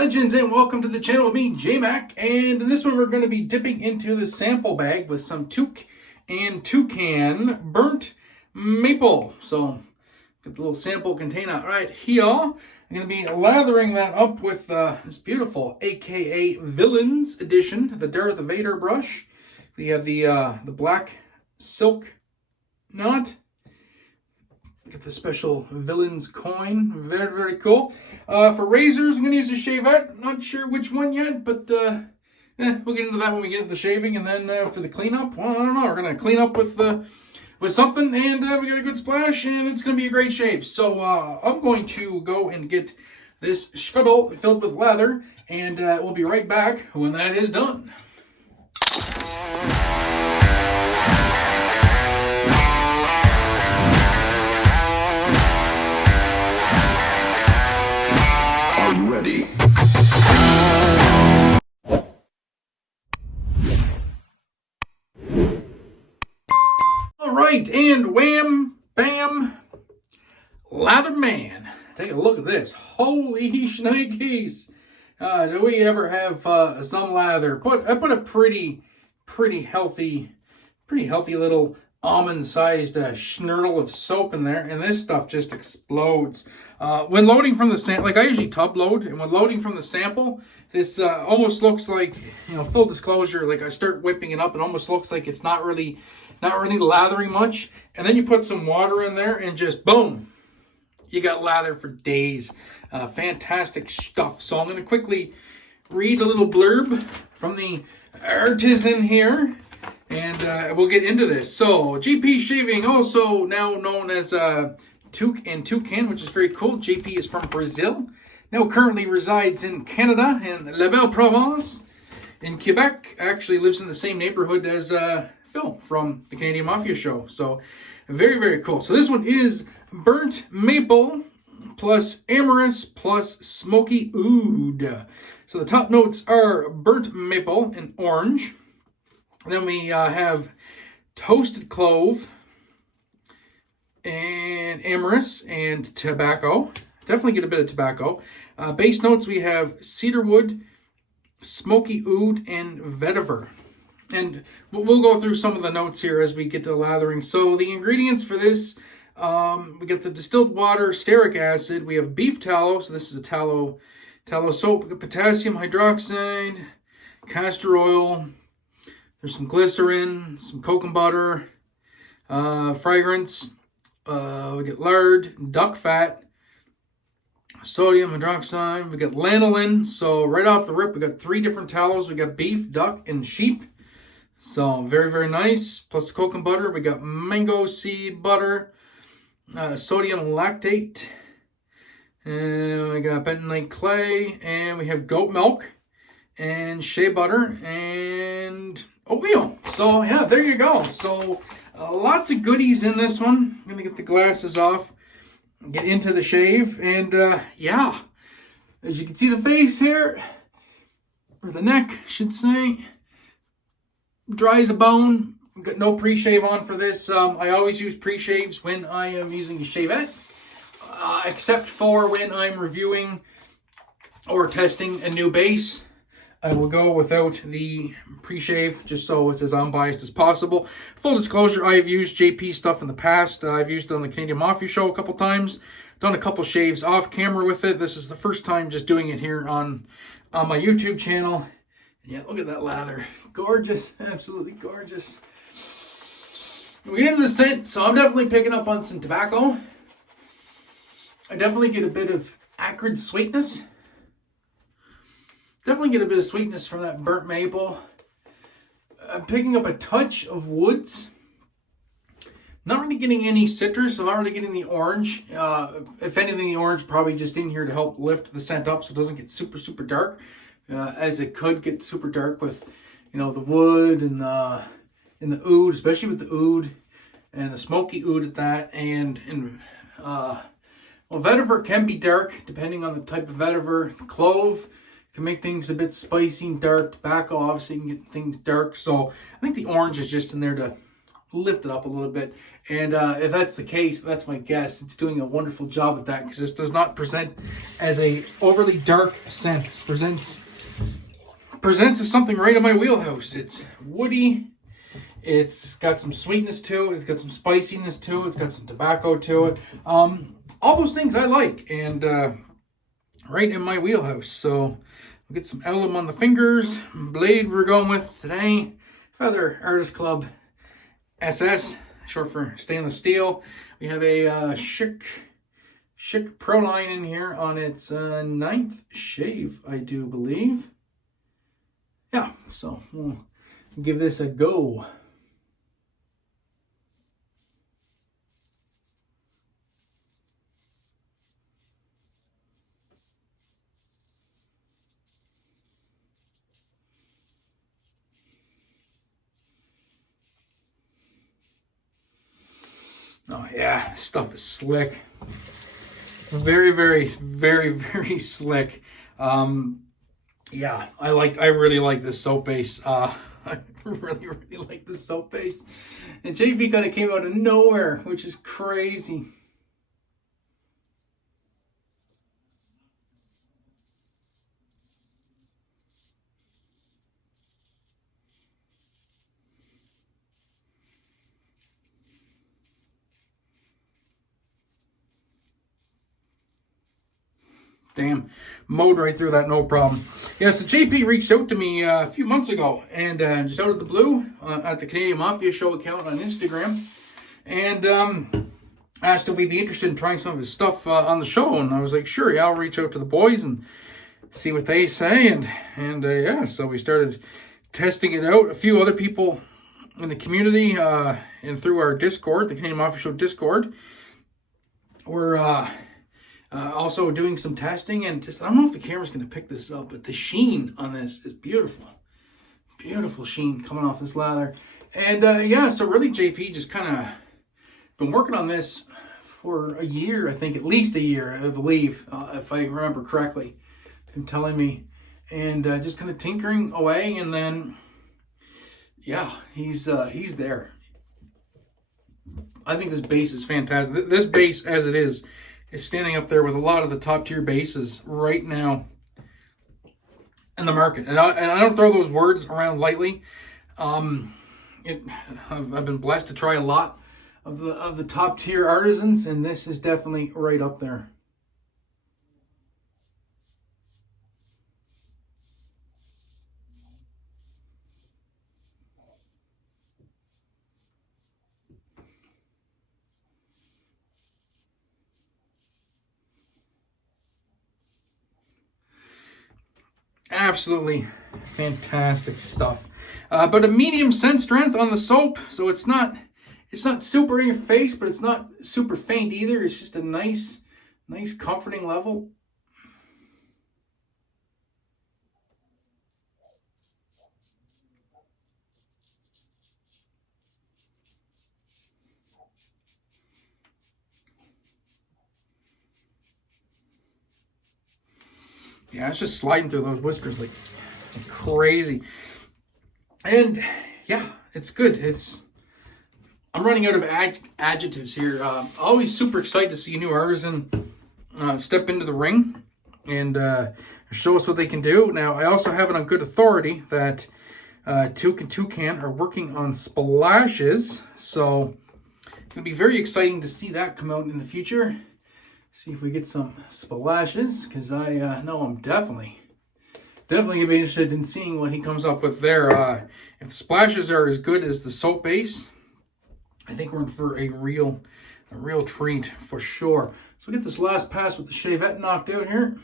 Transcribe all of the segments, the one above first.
legends, and welcome to the channel with me, J-Mac. And in this one, we're going to be dipping into the sample bag with some Toque and Toucan burnt maple. So, get the little sample container right here. I'm going to be lathering that up with this beautiful, aka Villains Edition, the Darth Vader brush. We have the black silk knot. Get the special Villains coin. Very, very cool. For razors, I'm going to use a shavette. Not sure which one yet, but we'll get into that when we get into the shaving. And then for the cleanup, well, I don't know. We're going to clean up with something, and we got a good splash, and it's going to be a great shave. So I'm going to go and get this scuttle filled with lather, and we'll be right back when that is done. Ready. All right, and wham, bam, lather man. Take a look at this. Holy shnikes. Do we ever have some lather? I put a pretty healthy little almond-sized schnurtle of soap in there, and this stuff just explodes. When loading from the sample, like I usually tub load, and when loading from the sample, this almost looks like, full disclosure, like I start whipping it up, it almost looks like it's not really lathering much, and then you put some water in there, and just boom, you got lather for days. Fantastic stuff. So I'm going to quickly read a little blurb from the artisan here, and we'll get into this. So, GP Shaving, also now known as Toque and Toucan, which is very cool. JP is from Brazil. Now currently resides in Canada and La Belle Province. In Quebec, actually lives in the same neighborhood as Phil from the CanadianMafia Show. So, very, very cool. So this one is burnt maple plus amorous plus smoky oud. So the top notes are burnt maple and orange. And then we have toasted clove and amorous and tobacco. Definitely get a bit of tobacco. Base notes, we have cedarwood, smoky oud, and vetiver. And we'll go through some of the notes here as we get to lathering. So the ingredients for this, we get the distilled water, stearic acid. We have beef tallow. So this is a tallow soap. We got potassium hydroxide, castor oil. There's some glycerin, some coconut butter, fragrance. We get lard, duck fat, sodium hydroxide. We got lanolin. So right off the rip, we got 3 different tallows. We got beef, duck, and sheep. So very, very nice. Plus coconut butter. We got mango seed butter, sodium lactate. And we got bentonite clay. And we have goat milk and shea butter and oatmeal. So yeah, there you go. So lots of goodies in this one. I'm gonna get the glasses off, get into the shave, and yeah, as you can see the face here, or the neck, I should say, dry as a bone. I've got no pre-shave on for this. I always use pre-shaves when I am using a shavette, except for when I'm reviewing or testing a new base. I will go without the pre-shave just so it's as unbiased as possible. Full disclosure, I've used JP stuff in the past. I've used it on the CanadianMafia Show a couple times. Done a couple shaves off camera with it. This is the first time just doing it here on my YouTube channel. Yeah, look at that lather. Gorgeous. Absolutely gorgeous. We get into the scent, so I'm definitely picking up on some tobacco. I definitely get a bit of acrid sweetness. Definitely get a bit of sweetness from that burnt maple. I'm picking up a touch of woods. Not really getting any citrus. I'm not really getting the orange. If anything, the orange probably just in here to help lift the scent up so it doesn't get super, super dark. As it could get super dark with, the wood and the oud, especially with the oud and the smoky oud at that. Well, vetiver can be dark depending on the type of vetiver. The clove can make things a bit spicy and dark. Tobacco obviously can get things dark. So I think the orange is just in there to lift it up a little bit. And if that's the case, if that's my guess, it's doing a wonderful job at that, because this does not present as a overly dark scent. It presents as something right in my wheelhouse. It's woody. It's got some sweetness to it. It's got some spiciness to it. It's got some tobacco to it. All those things I like, and right in my wheelhouse. So we'll get some emblem on the fingers. Blade we're going with today. Feather Artist Club SS, short for stainless steel. We have a Schick Proline in here on its 9th shave, I do believe. Yeah, so we'll give this a go. Oh yeah, this stuff is slick. Very, very, very, very slick. Yeah, I really like this soap base. I really, really like this soap base. And JP kind of came out of nowhere, which is crazy. Damn, mowed right through that, no problem. Yeah, so JP reached out to me a few months ago, and just out of the blue, at the Canadian Mafia Show account on Instagram, and asked if we'd be interested in trying some of his stuff on the show, and I was like, sure, yeah, I'll reach out to the boys and see what they say, and yeah, so we started testing it out. A few other people in the community and through our Discord, the Canadian Mafia Show Discord, were also doing some testing, and just, I don't know if the camera's going to pick this up, but the sheen on this is beautiful. Beautiful sheen coming off this lather. And yeah, so really JP just kind of been working on this for a year, I think, at least a year, I believe, if I remember correctly, him telling me. And just kind of tinkering away, and then, yeah, he's there. I think this base is fantastic. This base, as it is standing up there with a lot of the top tier bases right now in the market. And I don't throw those words around lightly. I've been blessed to try a lot of the top tier artisans, and this is definitely right up there. Absolutely fantastic stuff. But a medium scent strength on the soap, so it's not super in your face, but it's not super faint either. It's just a nice comforting level. Yeah, it's just sliding through those whiskers like crazy. And yeah, it's good. I'm running out of adjectives here. Always super excited to see a new artisan step into the ring and show us what they can do. Now, I also have it on good authority that Toque and Toucan are working on splashes. So it's going to be very exciting to see that come out in the future. See if we get some splashes, because I know I'm definitely going to be interested in seeing what he comes up with there. If the splashes are as good as the soap base, I think we're in for a real treat for sure. So we'll get this last pass with the shavette knocked out here.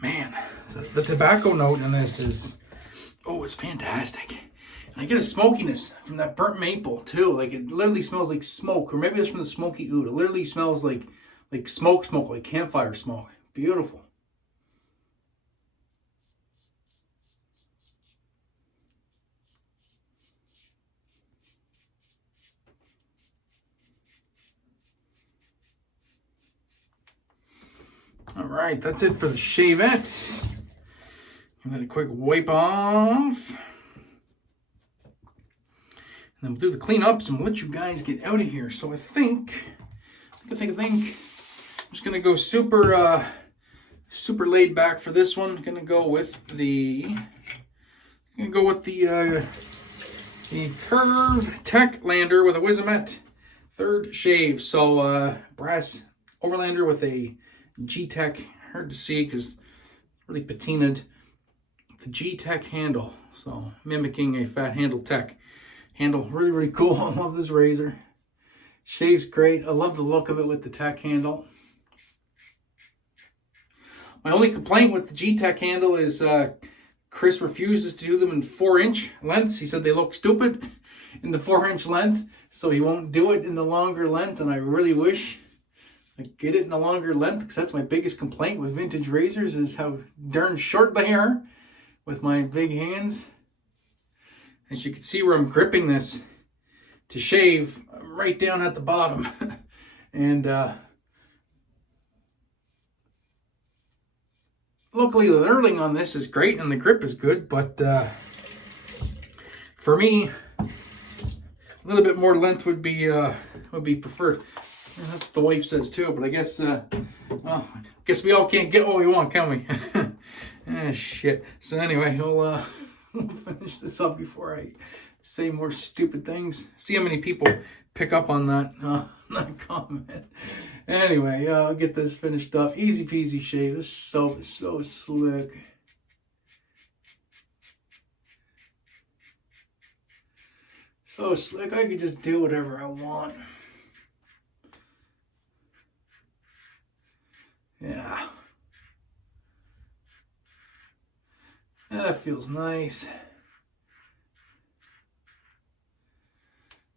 Man, the tobacco note in this is, it's fantastic. And I get a smokiness from that burnt maple too. Like, it literally smells like smoke, or maybe it's from the smoky oud. It literally smells like smoke, like campfire smoke. Beautiful. All right, that's it for the shavette. Give that a quick wipe off. And then we'll do the cleanups and we'll let you guys get out of here. So I think I'm just gonna go super laid back for this one. Gonna go with the Karve Tech Lander with a Wizamet third shave. So brass overlander with a G-Tech, hard to see because it's really patinaed. The G-Tech handle, so mimicking a fat handle tech. Handle, really, really cool. I love this razor. Shaves great. I love the look of it with the tech handle. My only complaint with the G-Tech handle is Chris refuses to do them in 4-inch lengths. He said they look stupid in the 4-inch length, so he won't do it in the longer length, and I really wish I get it in the longer length, because that's my biggest complaint with vintage razors, is how darn short they are with my big hands. As you can see where I'm gripping this to shave, right down at the bottom. And luckily the knurling on this is great and the grip is good, but for me, a little bit more length would be preferred. And that's what the wife says too, but I guess we all can't get what we want, can we? Shit. So anyway, we'll finish this up before I say more stupid things. See how many people pick up on that comment. Anyway, I'll get this finished up. Easy peasy shave. This soap is so slick. So slick, I could just do whatever I want. Yeah. That feels nice. I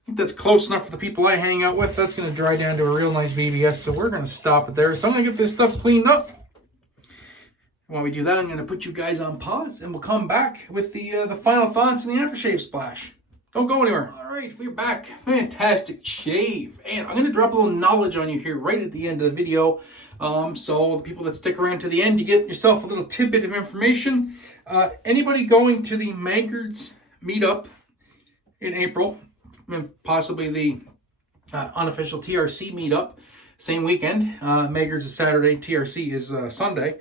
think that's close enough for the people I hang out with. That's going to dry down to a real nice BBS, so we're going to stop it there. So I'm going to get this stuff cleaned up. While we do that, I'm going to put you guys on pause, and we'll come back with the final thoughts and the aftershave splash. Don't go anywhere. All right, we're back. Fantastic shave. And I'm going to drop a little knowledge on you here right at the end of the video. So the people that stick around to the end, you get yourself a little tidbit of information. Anybody going to the Maggards meetup in April, and possibly the unofficial TRC meetup, same weekend. Maggards is Saturday, TRC is Sunday.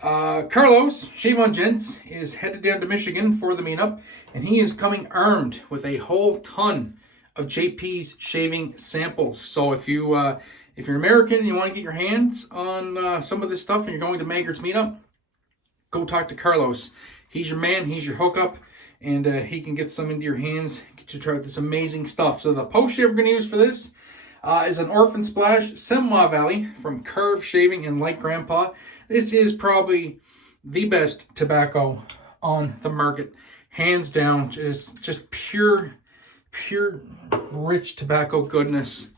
Carlos, Shave on Gents, is headed down to Michigan for the meetup, and he is coming armed with a whole ton of JP's shaving samples. So if you're American and you want to get your hands on some of this stuff and you're going to Maggards meetup, go talk to Carlos. He's your man, he's your hookup, and he can get some into your hands, get you to try out this amazing stuff. So the post shave we're going to use for this is an Orphan Splash Semois Valley from Karve Shaving and Like Grandpa. This is probably the best tobacco on the market, hands down. It's just pure rich tobacco goodness.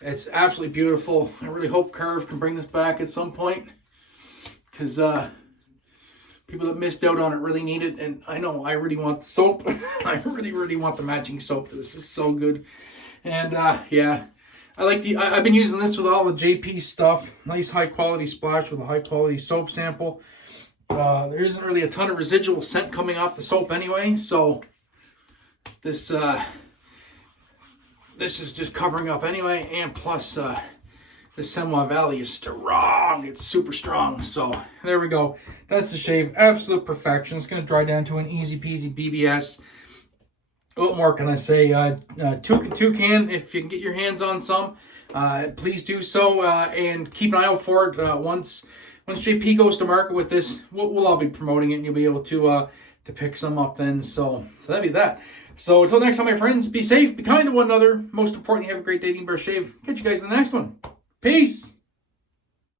It's absolutely beautiful. I really hope Karve can bring this back at some point, because people that missed out on it really need it. And I know I really want the soap. I really want the matching soap. This is so good. And yeah, I've been using this with all the JP stuff. Nice high quality splash with a high quality soap sample. There isn't really a ton of residual scent coming off the soap anyway, so this is just covering up anyway. And plus the Semois Valley is strong. It's super strong. So there we go. That's the shave. Absolute perfection. It's going to dry down to an easy peasy BBS. What more can I say? Toque and Toucan, if you can get your hands on some, please do so. And keep an eye out for it. Once JP goes to market with this, we'll all be promoting it, and you'll be able to pick some up then. So that'd be that. So until next time, my friends, be safe, be kind to one another. Most importantly, have a great day, eating, brush, shave. Catch you guys in the next one. Peace.